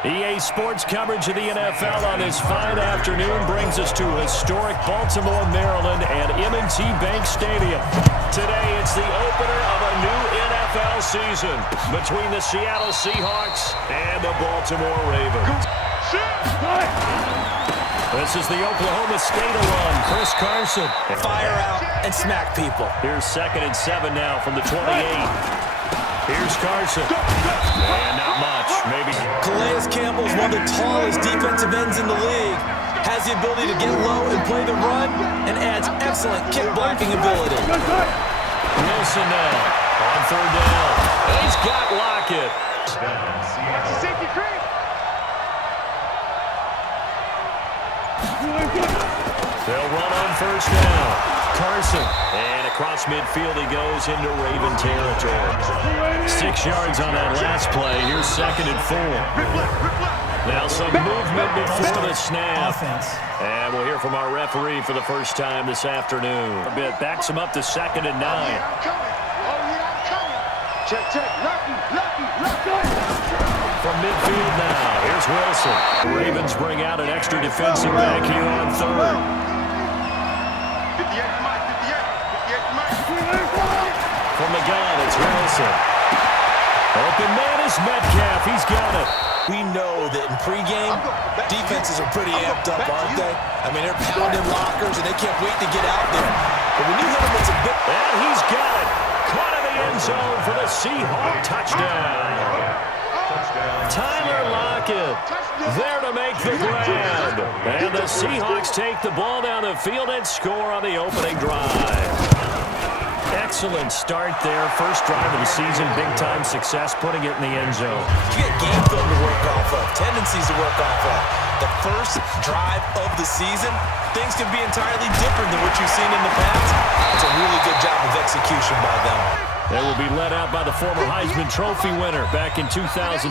EA Sports coverage of the NFL on this fine afternoon brings us to historic Baltimore, Maryland, and M&T Bank Stadium. Today, it's the opener of a new NFL season between the Seattle Seahawks and the Baltimore Ravens. This is the Oklahoma State alum, Chris Carson. Fire out and smack people. Here's 2nd and 7 now from the 28. Here's Carson. And not much, maybe. Calais Campbell is one of the tallest defensive ends in the league. Has the ability to get low and play the run, and adds excellent kick blocking ability. Wilson now on 3rd down. He's got Lockett. They'll run on 1st down. Carson. And across midfield he goes into Raven territory. 6 yards on that last play. Here's 2nd and 4. Now some movement before the snap. And we'll hear from our referee for the first time this afternoon. A bit backs him up to 2nd and 9. From midfield now, here's Wilson. The Ravens bring out an extra defensive back here on 3rd. From the gun, it's Wilson. Open man is Metcalf. He's got it. We know that in pregame, defenses are pretty amped up, aren't they? I mean, they're pounding lockers, and they can't wait to get out there. But when you hit them, it's a bit... And he's got it. Caught in the end zone for the Seahawk touchdown. Tyler Lockett there to make the grab. And the Seahawks take the ball down the field and score on the opening drive. Excellent start there. First drive of the season. Big-time success putting it in the end zone. You get game film to work off of, tendencies to work off of. The first drive of the season, things can be entirely different than what you've seen in the past. It's a really good job of execution by them. They will be led out by the former Heisman Trophy winner back in 2016.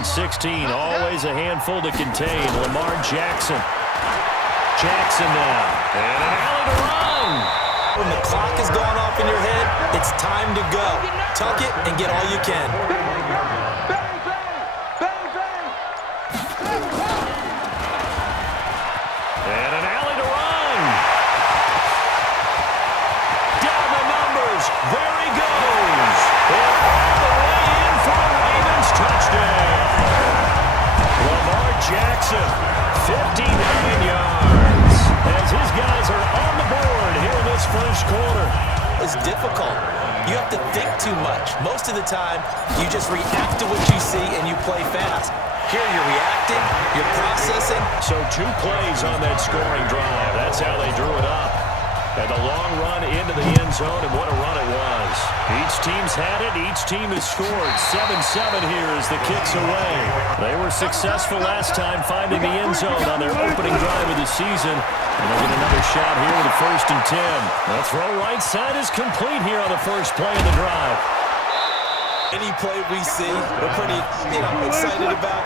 Always a handful to contain. Lamar Jackson. Jackson now. And an alley to run. When the clock is going off in your head, it's time to go. Tuck it and get all you can. And an alley to run. Down the numbers. There he goes. And all the way in for the Ravens touchdown. Lamar Jackson, 59 yards. As his guys are on the board here in this first quarter. It's difficult. You have to think too much. Most of the time, you just react to what you see and you play fast. Here you're reacting, you're processing. So 2 plays on that scoring drive. That's how they drew it up. And the long run into the end zone, and what a run it was. Each team's had it. Each team has scored. 7-7 here as the kick's away. They were successful last time finding the end zone on their opening drive of the season. And they'll get another shot here with a 1st and 10. The throw right side is complete here on the first play of the drive. Any play we see, we're pretty excited about.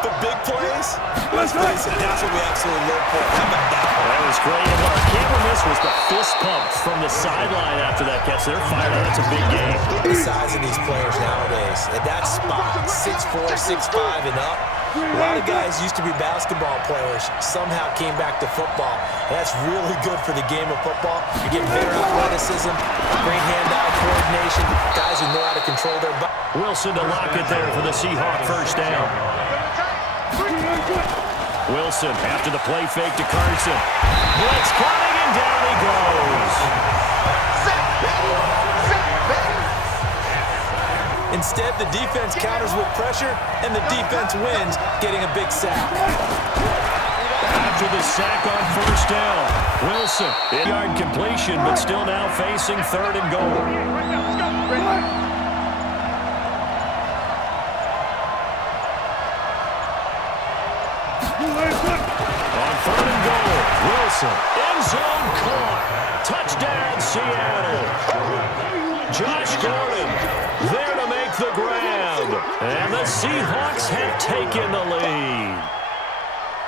But big plays, let's face it, that's what we absolutely live for. How about that? That was great. And what I can't miss was the fist pump from the sideline after that catch. They're fired up. That's a big game. The size of these players nowadays, at that spot, 6'4", 6'5", and up. A lot of guys used to be basketball players, somehow came back to football. And that's really good for the game of football. You get better athleticism, great hand-eye coordination, guys who know how to control their body. Wilson to Lockett there for the Seahawk 1st down. Wilson after the play fake to Carson. Blitz coming and down he goes. Instead, the defense counters with pressure, and the defense wins, getting a big sack. After the sack on 1st down, Wilson, 8-yard completion, but still now facing 3rd and goal. On 3rd and goal, Wilson, end zone caught. Touchdown, Seattle. Josh Gordon there to make the grab. And the Seahawks have taken the lead.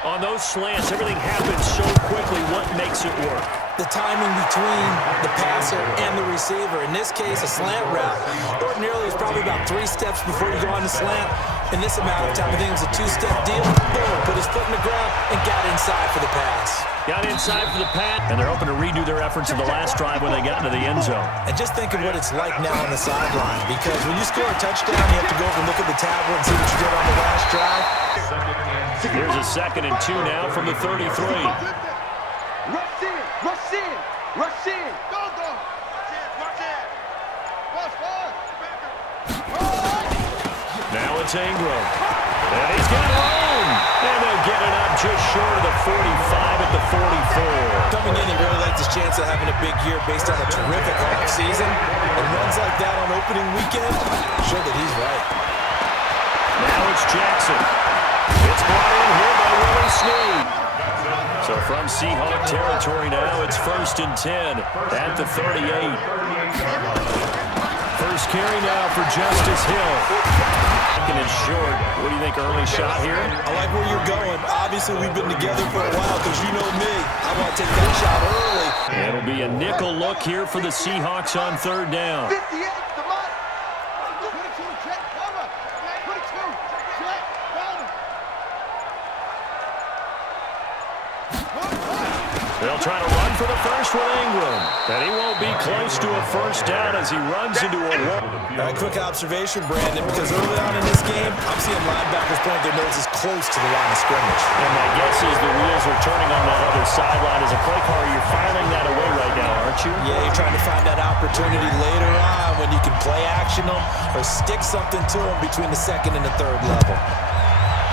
On those slants, everything happens so quickly. What makes it work? the timing between the passer and the receiver. In this case, a slant route. Ordinarily, it's probably about 3 steps before you go on the slant. In this amount of time, I think it was a 2-step deal. Boom, put his foot in the ground and got inside for the pass. Got inside for the pass, and they're hoping to redo their efforts in the last drive when they got into the end zone. And just think of what it's like now on the sideline, because when you score a touchdown, you have to go over and look at the tablet and see what you did on the last drive. Here's a 2nd and 2 now from the 33. Rush in, rush in, rush in. Go, go. Rush in. Rush forward. Now it's Ingram. And he's got room. And they'll get it up just short of the 45 at the 44. Coming in, he really liked his chance of having a big year based on a terrific offseason. And runs like that on opening weekend, show that he's right. Now it's Jackson. It's brought in here by Willie Snead. So from Seahawk territory now, it's 1st and 10 at the 38. First carry now for Justice Hill. Second and short. What do you think, early shot here? I like where you're going. Obviously, we've been together for a while because you know me. I want to take that shot early. It'll be a nickel look here for the Seahawks on 3rd down. 58, the mark. 22, check, cover. 22, check, cover. They'll try to run for the first with Ingram. And he won't be close to a first down as he runs into a wall. Quick observation, Brandon, because early on in this game, I'm seeing linebackers point their noses close to the line of scrimmage. And my guess is the wheels are turning on that other sideline. As a play caller, you're filing that away right now, aren't you? Yeah, you're trying to find that opportunity later on when you can play action them or stick something to them between the 2nd and the 3rd level.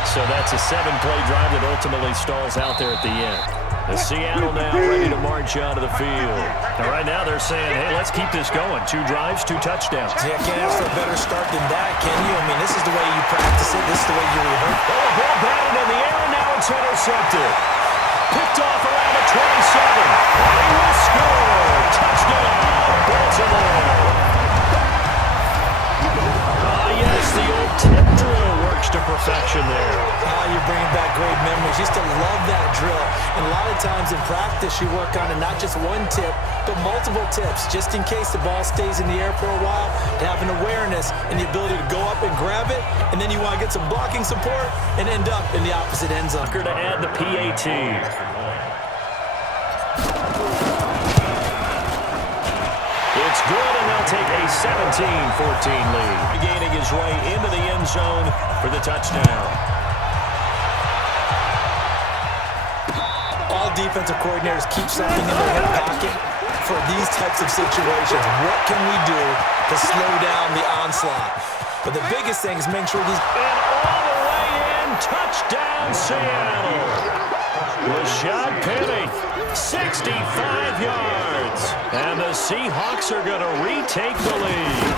So that's a 7-play drive that ultimately stalls out there at the end. The Seattle now ready to march out of the field. And right now they're saying, hey, let's keep this going. 2 drives, 2 touchdowns. Yeah, can't ask for a better start than that, can you? I mean, this is the way you practice it. This is the way you rehearse. Oh, ball batted in the air, and now it's intercepted. Picked off around the 27. And he will score. Touchdown, Baltimore. Yes, the old tip drill works to perfection there. You're bringing back great memories. Used to love that drill. And a lot of times in practice, you work on it, not just one tip, but multiple tips, just in case the ball stays in the air for a while, to have an awareness and the ability to go up and grab it, and then you want to get some blocking support and end up in the opposite end zone. To add the PAT. It's good, and they'll take a 17-14 lead. Gaining his way into the end zone for the touchdown. All defensive coordinators keep something in their hip pocket for these types of situations. What can we do to slow down the onslaught? But the biggest thing is make sure these... And all the way in, touchdown Seattle. Rashad Penny, 65 yards. And the Seahawks are going to retake the lead.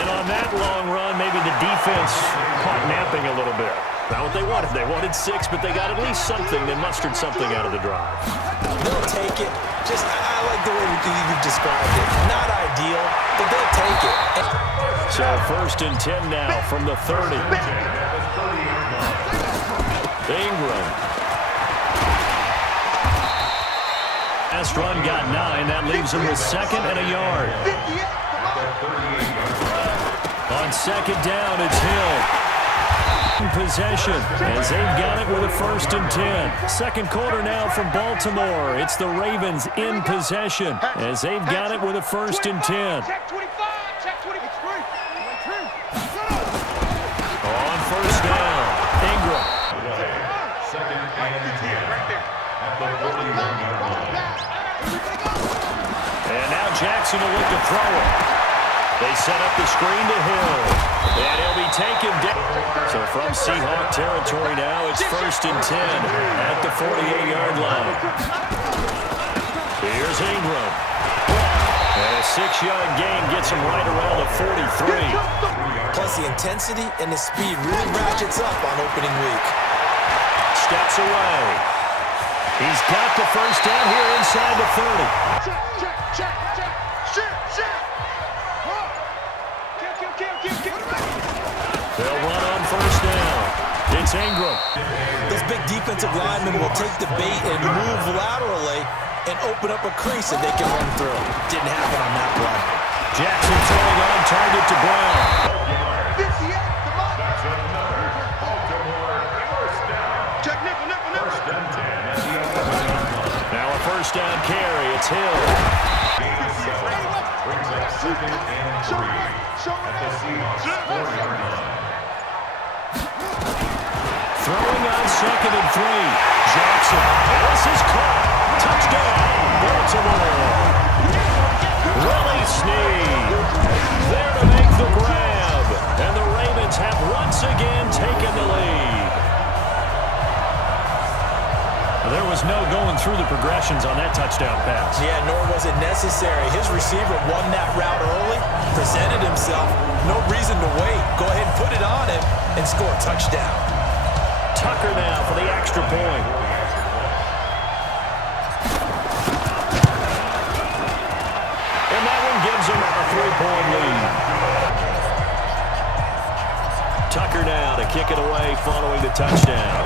And on that long run, maybe the defense caught napping a little bit. Not what they wanted. They wanted 6, but they got at least something. They mustered something out of the drive. They'll take it. I like the way you've described it. Not ideal, but they'll take it. So 1st and 10 now from the 30. Ingram. Last run got 9. That leaves him with 2nd and a yard. On 2nd down, it's Hill. Possession as they've got it with a 1st and 10. 2nd quarter now from Baltimore. It's the Ravens in possession as they've got it with a 1st and 10. Check 25, check 23. On 1st down, Ingram. 2nd and 10. Right there. And now Jackson will look to throw it. They set up the screen to Hill. And he'll be taken down. So from Seahawk territory now, it's 1st and 10 at the 48-yard line. Here's Ingram. And a 6-yard gain gets him right around the 43. Plus the intensity and the speed really ratchets up on opening week. Steps away. He's got the 1st down here inside the 30. Check. They'll run on 1st down. It's Ingram. Those big defensive linemen will take the bait and move laterally and open up a crease that they can run through. Didn't happen on that play. Jackson throwing on target to Brown. Check nickel. Now a first down carry. It's Hill. Brings up second and 3 at the Seahawks 4-yard line. Throwing on second and 3. Jackson. This is caught. Touchdown. Baltimore. Willie Snead. There to make the grab. And the Ravens have once again taken the lead. There was no going through the progressions on that touchdown pass. Yeah, nor was it necessary. His receiver won that route early, presented himself. No reason to wait. Go ahead and put it on him and score a touchdown. Tucker now for the extra point. And that one gives them a 3-point lead. Tucker now to kick it away following the touchdown.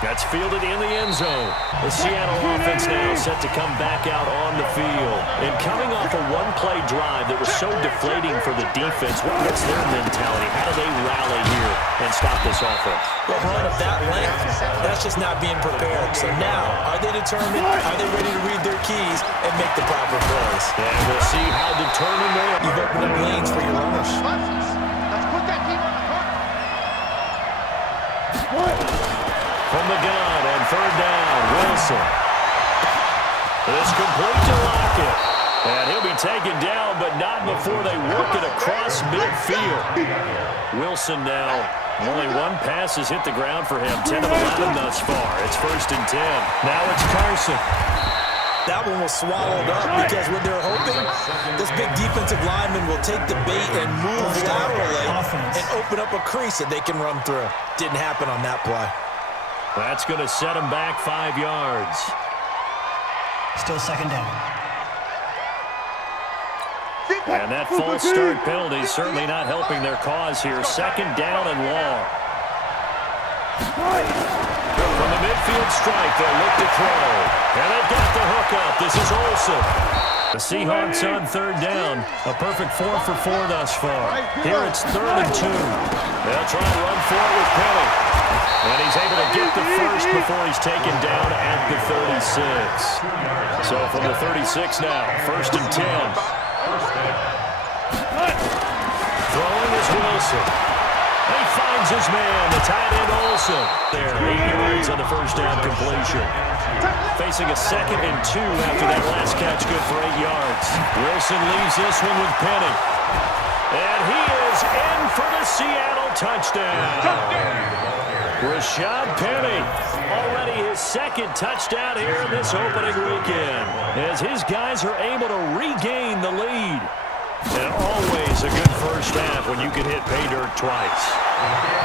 That's fielded in the end zone. The Seattle offense now set to come back out on the field. And coming off a one-play drive that was so deflating for the defense, what's their mentality? How do they rally here and stop this offense? Well, run of that length, that's just not being prepared. So now, are they determined? Are they ready to read their keys and make the proper plays? And we'll see how determined they are. You've opened up lanes for your runners. Let's put that team on the court. From the gun and third down, Wilson. It's complete to Lockett. And he'll be taken down, but not before they work it across midfield. Wilson now, only one pass has hit the ground for him. 10 of 11 thus far. It's 1st and 10. Now it's Carson. That one was swallowed up because what they're hoping, this big defensive lineman will take the bait and move laterally and open up a crease that they can run through. Didn't happen on that play. That's going to set them back 5 yards. Still second down. And that false start penalty is certainly not helping their cause here. 2nd down and long. From the midfield strike, they'll look to throw. And they've got the hook up. This is Olsen. The Seahawks on 3rd down. A perfect 4 for 4 thus far. Here it's 3rd and 2. They'll try to run for it with Penny. And he's able to get the first before he's taken down at the 36. So from the 36 now, 1st and 10. Throwing is Wilson. He finds his man, the tight end Olsen. There, 8 yards on the first down completion. Facing a 2nd and 2 after that last catch, good for 8 yards. Wilson leaves this one with Penny. And he is in for the Seattle touchdown. Rashad Penny, already his 2nd touchdown here in this opening weekend, as his guys are able to regain the lead. And always a good first half when you can hit pay dirt twice.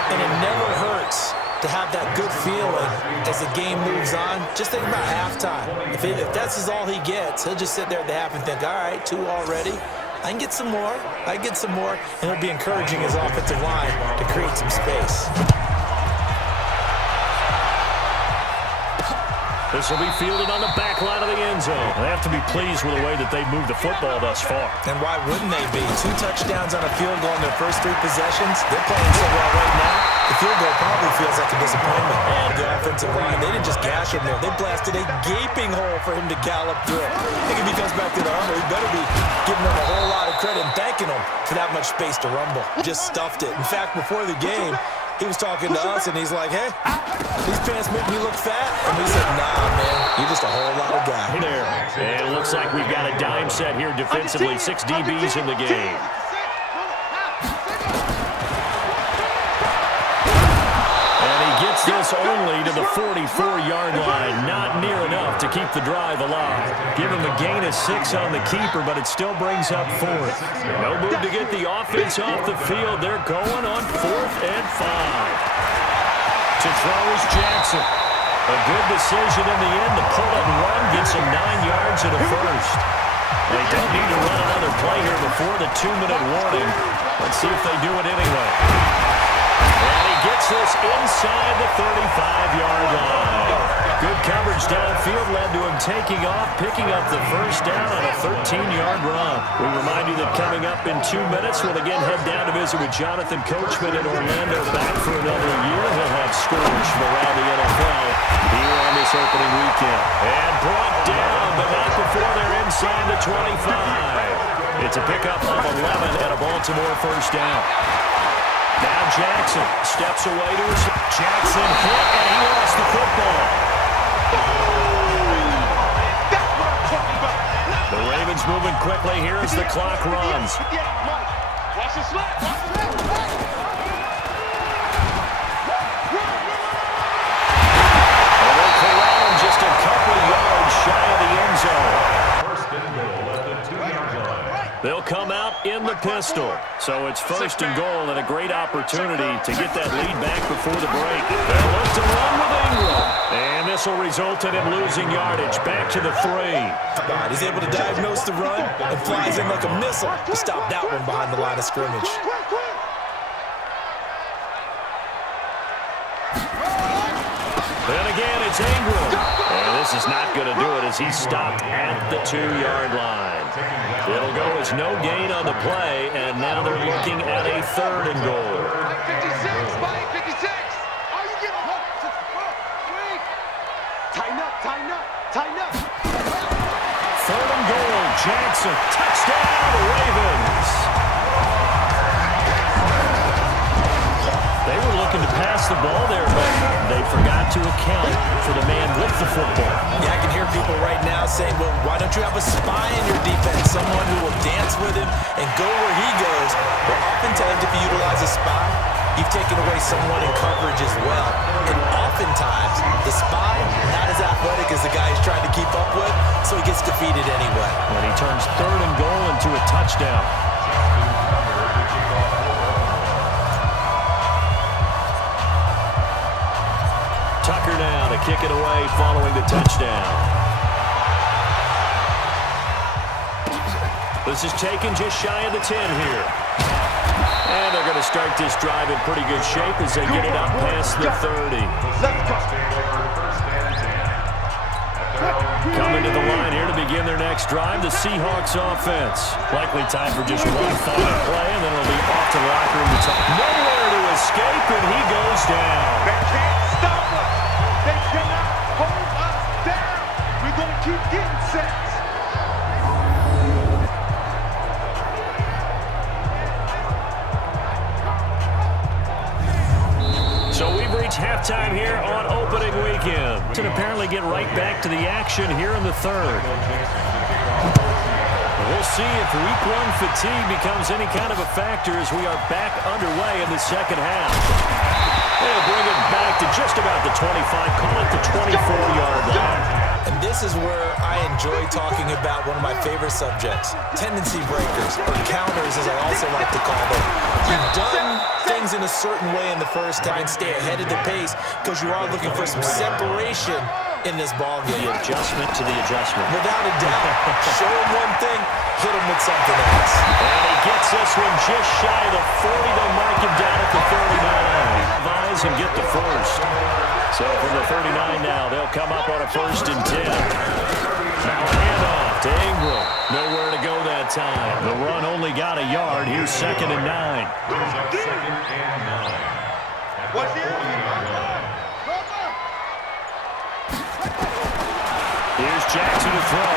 And it never hurts to have that good feeling as the game moves on. Just think about halftime. If that's all he gets, he'll just sit there at the half and think, all right, 2 already. I can get some more. I can get some more. And he'll be encouraging his offensive line to create some space. This will be fielded on the back line of the end zone. They have to be pleased with the way that they've moved the football thus far. And why wouldn't they be? 2 touchdowns on a field goal in their first 3 possessions. They're playing so well right now. The field goal probably feels like a disappointment. And the offensive line, they didn't just gash him there. They blasted a gaping hole for him to gallop through. I think if he comes back to the armor, he better be giving them a whole lot of credit and thanking them for that much space to rumble. Just stuffed it. In fact, before the game, he was talking to us, and he's like, hey, these pants make me look fat. And we said, nah, man, you're just a whole lot of guy. There. And it looks like we've got a dime set here defensively. 6 DBs in the game. And he gets this only to the 44-yard line. Not near enough to keep the drive alive. Give him a gain of 6 on the keeper, but it still brings up 4th. No move to get the offense off the field. They're going on 4th and 5. To throw is Jackson. A good decision in the end to pull it and run. Gets him 9 yards and a first. They don't need to run another play here before the 2-minute warning. Let's see if they do it anyway. And he gets this inside the 35-yard line. Good coverage downfield led to him taking off, picking up the first down on a 13-yard run. We remind you that coming up in 2 minutes, we'll again head down to visit with Jonathan Coachman in Orlando, back for another year. He'll have scores from around the NFL here on this opening weekend. And brought down, but not before they're inside the 25. It's a pickup of 11 and a Baltimore first down. Now Jackson steps away to his... Jackson hit, and he lost the football. The Ravens moving quickly here as the clock runs. Watch the slap. And they'll corral him just a couple yards shy of the end zone. First and goal at the 2-yard line. They'll come out in the pistol. So it's first and goal and a great opportunity to get that lead back before the break. They'll look to run with Ingram. And this will result in him losing yardage. Back to the 3. God, he's able to diagnose the run and flies in like a missile to stop that one behind the line of scrimmage. Then again, it's Ingram. And this is not going to do it as he's stopped at the 2-yard line. It'll go as no gain on the play, and now they're looking at a 3rd and goal. 56, Mike, 56. Oh, you get him. Tighten up. 3rd and goal, Jackson, touchdown, Ravens. They were looking to pass the ball there, but they forgot to account for the man with the football. Yeah, I can hear people right now saying, well, why don't you have a spy in your defense, someone who will dance with him and go where he goes? Well, oftentimes if you utilize a spy, you've taken away someone in coverage as well. And oftentimes, the spy, not as athletic as the guy he's trying to keep up with, so he gets defeated anyway. When he turns 3rd and goal into a touchdown. Tucker now to kick it away following the touchdown. This is taken just shy of the 10 here. And they're going to start this drive in pretty good shape as they get it up past the 30. Coming to the line here to begin their next drive, the Seahawks offense. Likely time for just one final play, and then it'll be off to the locker room to talk. Nowhere to escape, and he goes down. They can't stop us. They cannot hold us down. We're going to keep getting sacks. So we've reached halftime here on opening weekend. And apparently get right back to the action here in the 3rd. We'll see if week 1 fatigue becomes any kind of a factor as we are back underway in the second half. They'll bring it back to just about the 25, call it the 24-yard line. And this is where I enjoy talking about one of my favorite subjects, tendency breakers, or counters as I also like to call them. You've done things in a certain way in the first time, stay ahead of the pace, because you are looking for some separation in this ball game. The adjustment to the adjustment. Without a doubt. Show him one thing, hit him with something else. And he gets this one just shy of the 40. They'll mark him down at the 39. Vise and get the first. So from the 39 now, they'll come up on a 1st and 10. Now a handoff to Ingram. Nowhere to go that time. The run only got a yard. Here's 2nd and 9. Brings up 2nd and 9. What's the Here's Jackson to throw.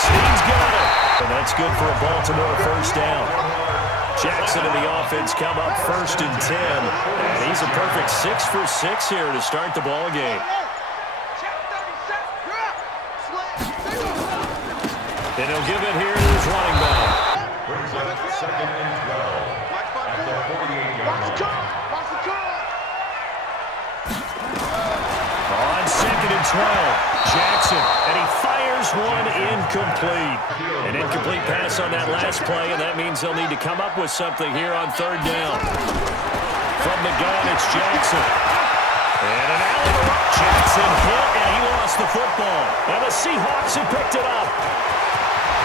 Steve's got it. And that's good for a Baltimore first down. Jackson and the offense come up 1st and 10. And he's a perfect 6 for 6 here to start the ball game. And he'll give it here to his running back. Brings up 2nd and 12 at the 48-yard line. On 2nd and 12. Jackson, and he fires one incomplete. An incomplete pass on that last play, and that means they'll need to come up with something here on 3rd down. From the gun, it's Jackson. And an alley. Jackson hit, and he lost the football. And the Seahawks have picked it up.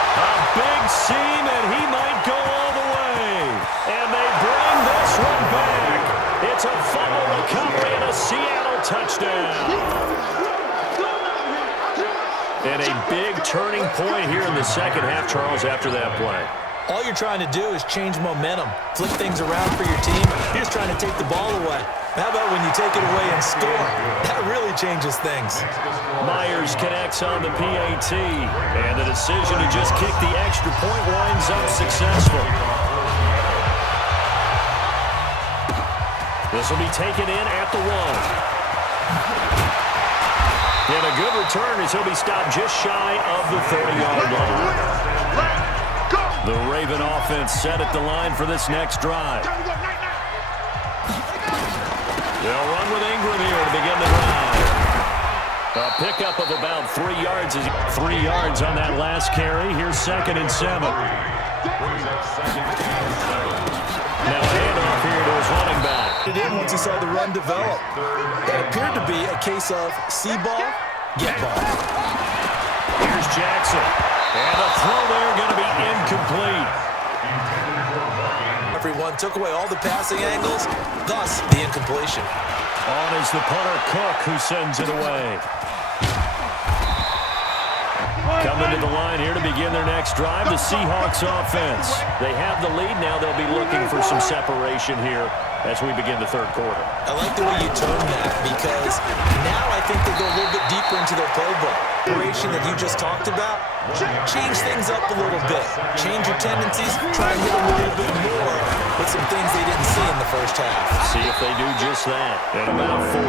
A big seam, and he might go all the way. And they bring this one back. It's a fumble point here in the second half, Charles, after that play. All you're trying to do is change momentum, flip things around for your team. You're just trying to take the ball away. How about when you take it away and score? That really changes things. Myers connects on the PAT, and the decision to just kick the extra point winds up successful. This will be taken in at the 1. And a good return as he'll be stopped just shy of the 30-yard line. The Raven offense set at the line for this next drive. They'll run with Ingram here to begin the drive. A pickup of about 3 yards. 3 yards on that last carry. Here's 2nd and 7. Now a handoff here to his running back. It in once he saw the run develop. It appeared to be a case of see ball, get ball. Here's Jackson. And the throw there going to be incomplete. Everyone took away all the passing angles, thus the incompletion. On is the punter, Cook, who sends it away. Coming to the line here to begin their next drive, the Seahawks offense. They have the lead now. They'll be looking for some separation here as we begin the third quarter. I like the way you term that because now I think they go a little bit deeper into their playbook. Separation that you just talked about, change things up a little bit. Change your tendencies, try and hit a little bit more with some things they didn't see in the first half. See if they do just that at about 4.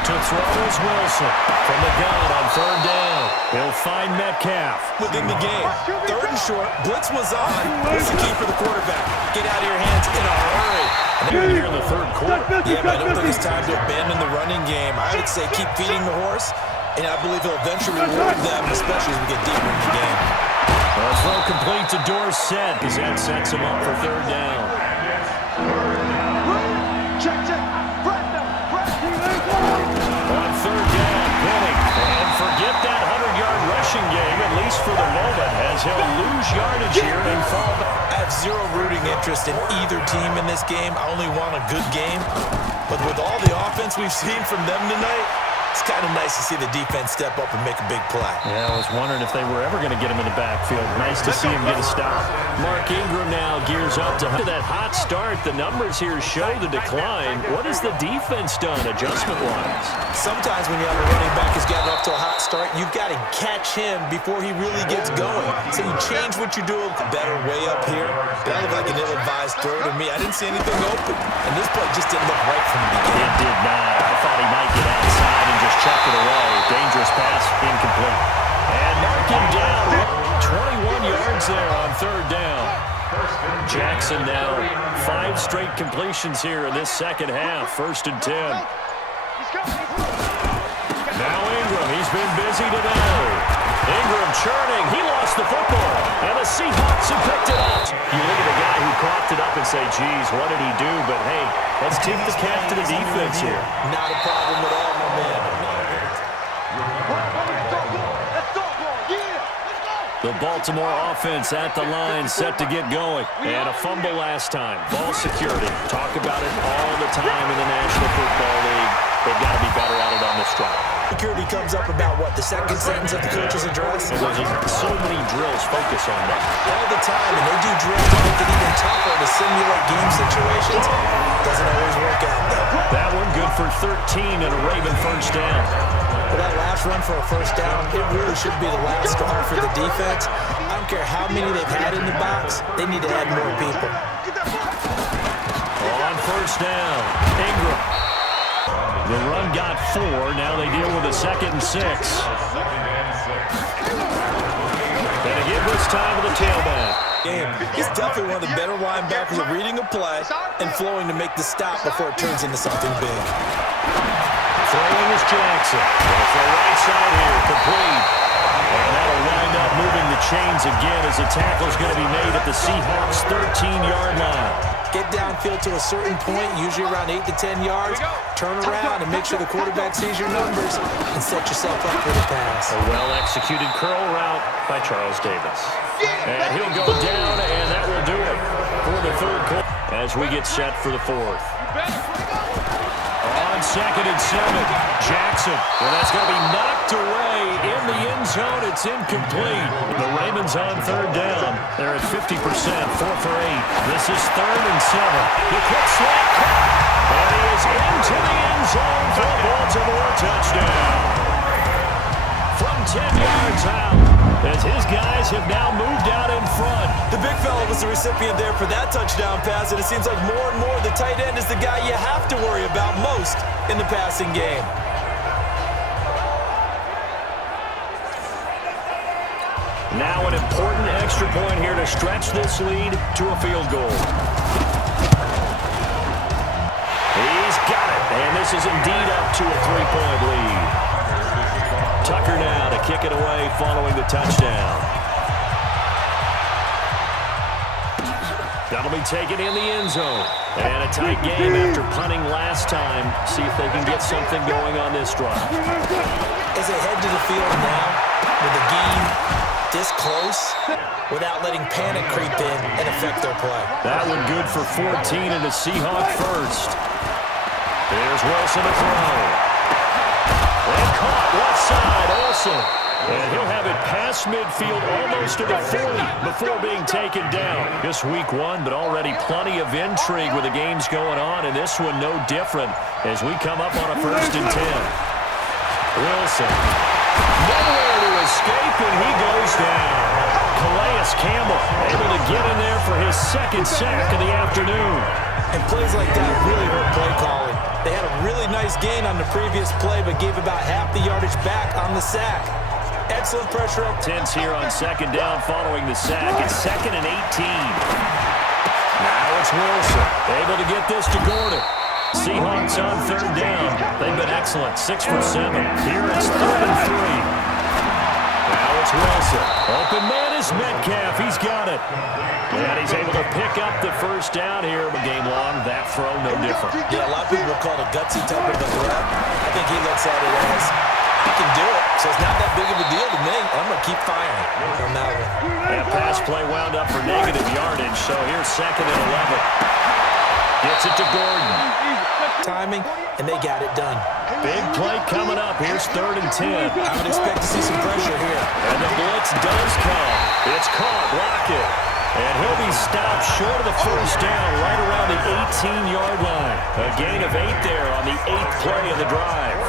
To throw is Wilson from the gun on 3rd down. He'll find Metcalf. Within the game, 3rd and short, blitz was on. What's the key for the quarterback? Get out of your hands in a hurry. Here in the third quarter. Yeah, but I don't think it's time to abandon the running game. I would say keep feeding the horse, and I believe he'll eventually reward them, especially as we get deeper in the game. A throw complete to Dorsett as that sets him up for 3rd down. On 3rd down, Penning. And forget that 100-yard rushing game, at least for the moment, as he'll lose yardage here and fall back. I have zero rooting interest in either team in this game. I only want a good game. But with all the offense we've seen from them tonight, it's kind of nice to see the defense step up and make a big play. Yeah, I was wondering if they were ever going to get him in the backfield. Nice to see him get a stop. Mark Ingram now gears up to that hot start. The numbers here show the decline. What has the defense done adjustment-wise? Sometimes when you have a running back who's gotten off to a hot start, you've got to catch him before he really gets going. So you change what you do a better way up here. That looked like an ill-advised throw to me. I didn't see anything open. And this play just didn't look right from the beginning. It did not. I thought he might get outside and just chuck it away. Dangerous pass, incomplete. And mark him down. 21 yards there on 3rd down. Jackson now 5 straight completions here in this second half. 1st and 10. Now Ingram, he's been busy today. Ingram churning, he lost the football, and the Seahawks have picked it up. You look at the guy who coughed it up and say, geez, what did he do? But hey, let's tip the cap to the defense here. Not a problem at all, my man. The Baltimore offense at the line, set to get going. And a fumble last time. Ball security. Talk about it all the time in the National Football League. They've got to be better at it on this drive. Security comes up about, what, the second sentence of the coach's address? There's so many drills focus on that. All the time, and they do drills to make it even tougher to simulate game situations. Doesn't always work out, though. That one good for 13 and a Raven 1st down. For that last run for a 1st down, it really should be the last straw for the defense. I don't care how many they've had in the box. They need to add more people. On 1st down, Ingram. The run got 4. Now they deal with a 2nd and 6. And again this time with the tailback. He's definitely one of the better linebackers at reading a play and flowing to make the stop before it turns into something big. Throwing is Jackson. Off the right side here, complete. And that'll wind up moving the chains again as the tackle's going to be made at the Seahawks' 13-yard line. Get downfield to a certain point, usually around 8 to 10 yards. Turn around and make sure the quarterback sees your numbers and set yourself up for the pass. A well-executed curl route by Charles Davis. And he'll go down, and that will do it for the 3rd quarter as we get set for the 4th. On on 2nd and 7. Jackson, well, that's going to be knocked away in the end zone. It's incomplete. The Ravens on 3rd down. They're at 50%, 4 for 8. This is 3rd and 7. The quick slant cut, and he is into the end zone for a Baltimore touchdown. From 10 yards out, as his guys have now moved out in front. The big fella was the recipient there for that touchdown pass, and it seems like more and more the tight end is the guy you have to worry about most in the passing game. Now an important extra point here to stretch this lead to a field goal. He's got it, and this is indeed up to a 3-point lead. Tucker now to kick it away following the touchdown. That'll be taken in the end zone. And a tight game after punting last time. See if they can get something going on this drive. As they head to the field now, with the game this close, without letting panic creep in and affect their play. That one good for 14 and a Seahawk first. Here's Wilson to throw. And caught left side, Olsen. And he'll have it past midfield almost to the 40 before being taken down. Just week 1, but already plenty of intrigue with the games going on, and this one no different as we come up on a 1st and 10. Wilson. Nowhere to escape, and he goes down. Calais Campbell able to get in there for his 2nd sack of the afternoon. And plays like that really hurt play calling. They had a really nice gain on the previous play, but gave about half the yardage back on the sack. Excellent pressure up. Tense here on 2nd down following the sack. It's 2nd and 18. Now it's Wilson. Able to get this to Gordon. Seahawks on 3rd down. They've been excellent. 6 for 7. Here it's 3rd and 3. Now it's Wilson. Open man is Metcalf. He's got it. And he's able to pick up the 1st down here. Game long. That throw no different. Yeah, a lot of people call it a gutsy type of a threat. I think he looks at it as, I can do it, so it's not that big of a deal to me. I'm going to keep firing on that one. That pass play wound up for negative yardage, so here's 2nd and 11. Gets it to Gordon. Timing, and they got it done. Big play coming up. Here's 3rd and 10. I would expect to see some pressure here. And the blitz does come. It's caught. Lockett. And he'll be stopped short of the 1st down right around the 18-yard line. A gain of 8 there on the 8th play of the drive.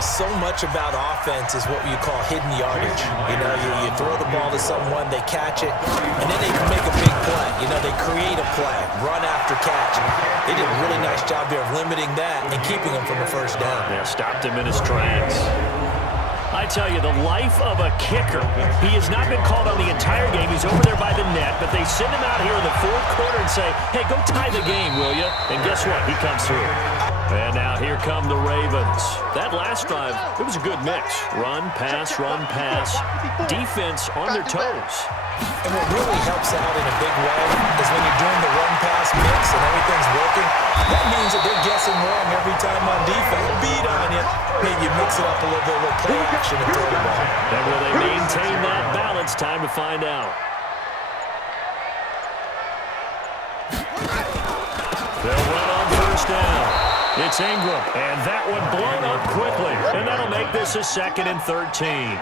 So much about offense is what you call hidden yardage. You know, you throw the ball to someone, they catch it, and then they can make a big play. You know, they create a play, run after catch. They did a really nice job there of limiting that and keeping him from a 1st down. Yeah, stopped him in his tracks. I tell you, the life of a kicker. He has not been called on the entire game. He's over there by the net, but they send him out here in the 4th quarter and say, hey, go tie the game, will you? And guess what? He comes through. And now here come the Ravens. That last drive, it was a good mix. Run, pass, defense on their toes. And what really helps out in a big way is when you're doing the run-pass mix and everything's working, that means that they're guessing wrong every time on defense. Beat on you, maybe you mix it up a little bit with play action and throw the ball. And will they maintain that balance? Time to find out. They'll run on 1st down. It's Ingram, and that one blown up quickly. And that'll make this a 2nd and 13.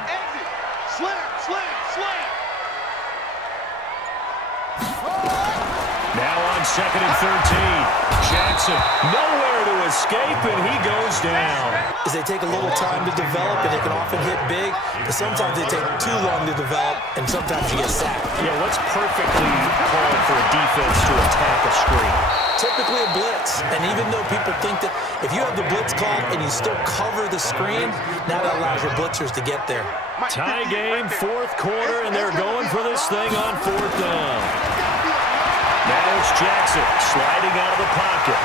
Now on 2nd and 13. Jackson, nowhere to escape, and he goes down. As they take a little time to develop, and they can often hit big, but sometimes they take too long to develop, and sometimes you get sacked. Yeah, what's perfectly called for a defense to attack a screen? Typically a blitz, and even though people think that if you have the blitz called and you still cover the screen, now that allows your blitzers to get there. Tie game, 4th quarter, and they're going for this thing on 4th down. Now it's Jackson sliding out of the pocket.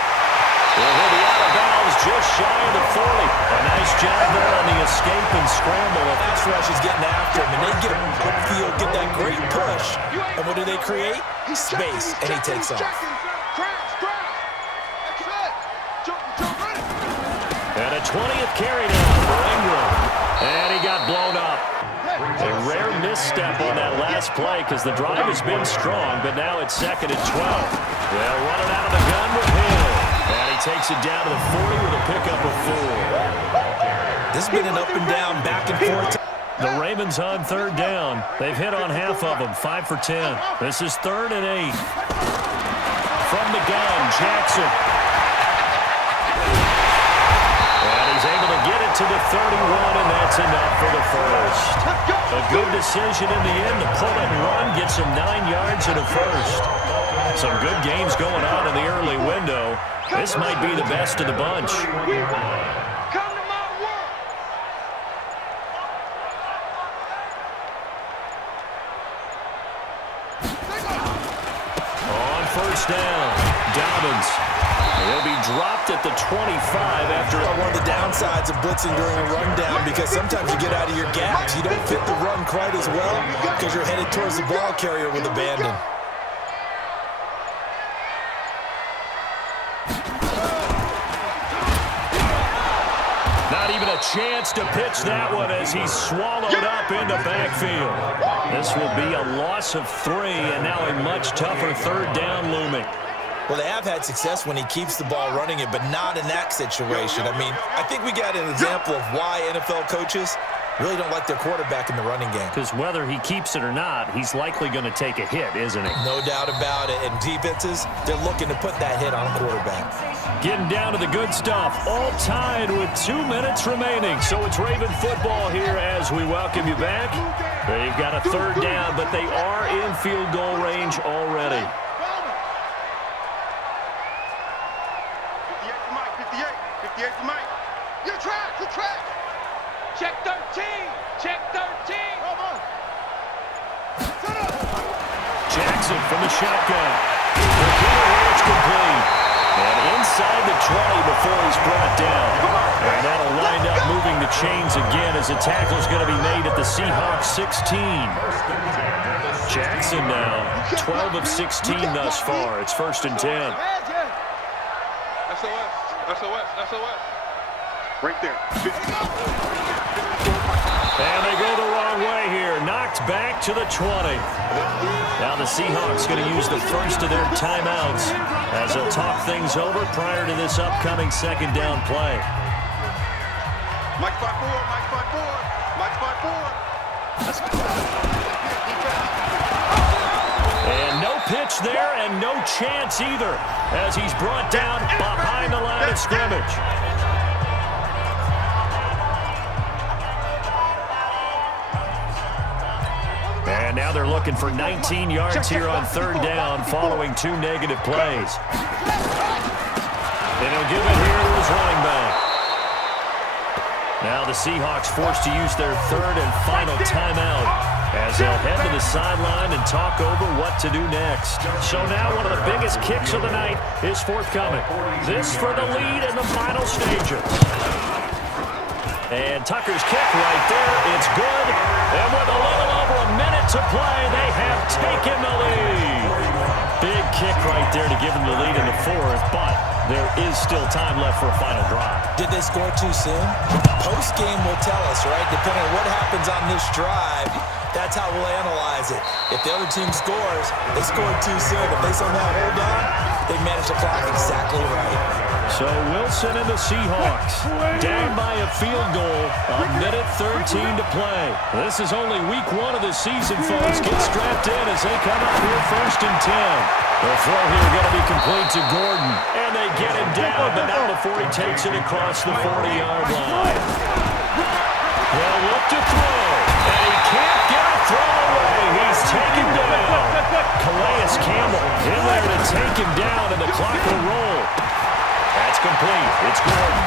He'll be out of bounds just shy of the 40. A nice job there on the escape and scramble. The pass rush is getting after him, and they get him upfield, get that great push. And what do they create? Space, and he takes off. And a 20th carry now for Ingram. And he got blown up. A rare misstep on that last play because the drive has been strong, but now it's 2nd and 12. They'll run it out of the gun with Hill. And he takes it down to the 40 with a pickup of 4. This has been an up and down, back and forth. The Ravens on third down. They've hit on half of them, 5 for 10. This is 3rd and 8. From the gun, Jackson. And he's able to get it to the 31, and that's enough for the first. A good decision in the end to pull it and run, get some 9 yards and a first. Some good games going on in the early window. This might be the best of the bunch. On first down, Dobbins. He'll be dropped at the 25 after. One of the downsides of blitzing during a rundown, because sometimes you get out of your gaps. You don't fit the run quite as well because you're headed towards the ball carrier with abandon. Not even a chance to pitch that one as he's swallowed up into backfield. This will be a loss of 3, and now a much tougher third down looming. Well, they have had success when he keeps the ball running it, but not in that situation. I mean, I think we got an example of why NFL coaches really don't like their quarterback in the running game. Because whether he keeps it or not, he's likely going to take a hit, isn't he? No doubt about it. And defenses, they're looking to put that hit on a quarterback. Getting down to the good stuff. All tied with 2 minutes remaining. So it's Raven football here as we welcome you back. They've got a third down, but they are in field goal range already. 58 to Mike. You're trapped. You're trapped. Check 13. Check 13. Jackson from the shotgun. The it's complete. And inside the 20 before he's brought down. And that'll wind up moving the chains again as the tackle's going to be made at the Seahawks 16. Jackson now 12 of 16 thus far. It's 1st and 10. SOS. Right there. And they go the wrong way here. Knocked back to the 20. Now the Seahawks going to use the first of their timeouts as they'll talk things over prior to this upcoming 2nd down play. Mike 5-4. And no pitch there and no chance either as he's brought down behind the line of scrimmage. And now they're looking for 19 yards here on 3rd down following 2 negative plays. And he'll give it here to his running back. Now the Seahawks forced to use their 3rd and final timeout as they'll head to the sideline and talk over what to do next. So now one of the biggest kicks of the night is forthcoming. This for the lead in the final stages. And Tucker's kick right there. It's good. And with a little over a minute to play, they have taken the lead. Big kick right there to give them the lead in the 4th, but there is still time left for a final drive. Did they score too soon? Post-game will tell us, right? Depending on what happens on this drive, that's how we'll analyze it. If the other team scores, they scored too soon. If they somehow hold on, they manage the clock exactly right. So Wilson and the Seahawks down by a field goal, a minute 13 to play. This is only week 1 of the season, folks. Get strapped in as they come up here 1st and 10. The throw here going to be complete to Gordon. And they get him down, but not before he takes it across the 40-yard line. They'll look to throw, and he can't get a throw away. He's taken down. Calais Campbell in there to take him down, and the clock will roll. That's complete. It's Gordon.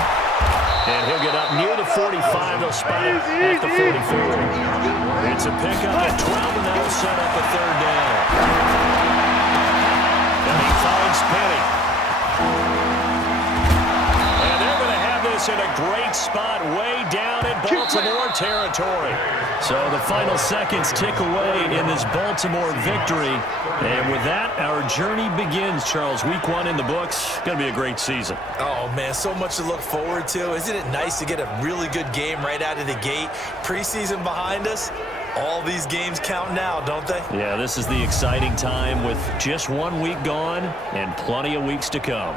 And he'll get up near the 45. They'll spot it at the 44. It's a pickup at 12, and that'll set up a 3rd down. And he finds Penny. And they're going to have this in a great spot way down in Baltimore territory. So the final seconds tick away in this Baltimore victory. And with that, our journey begins, Charles. Week 1 in the books. Going to be a great season. Oh, man, so much to look forward to. Isn't it nice to get a really good game right out of the gate? Preseason behind us. All these games count now, don't they? Yeah, this is the exciting time with just 1 week gone and plenty of weeks to come.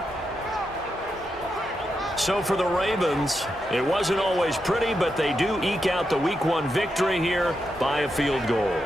so for the Ravens, it wasn't always pretty, but they do eke out the Week 1 victory here by a field goal.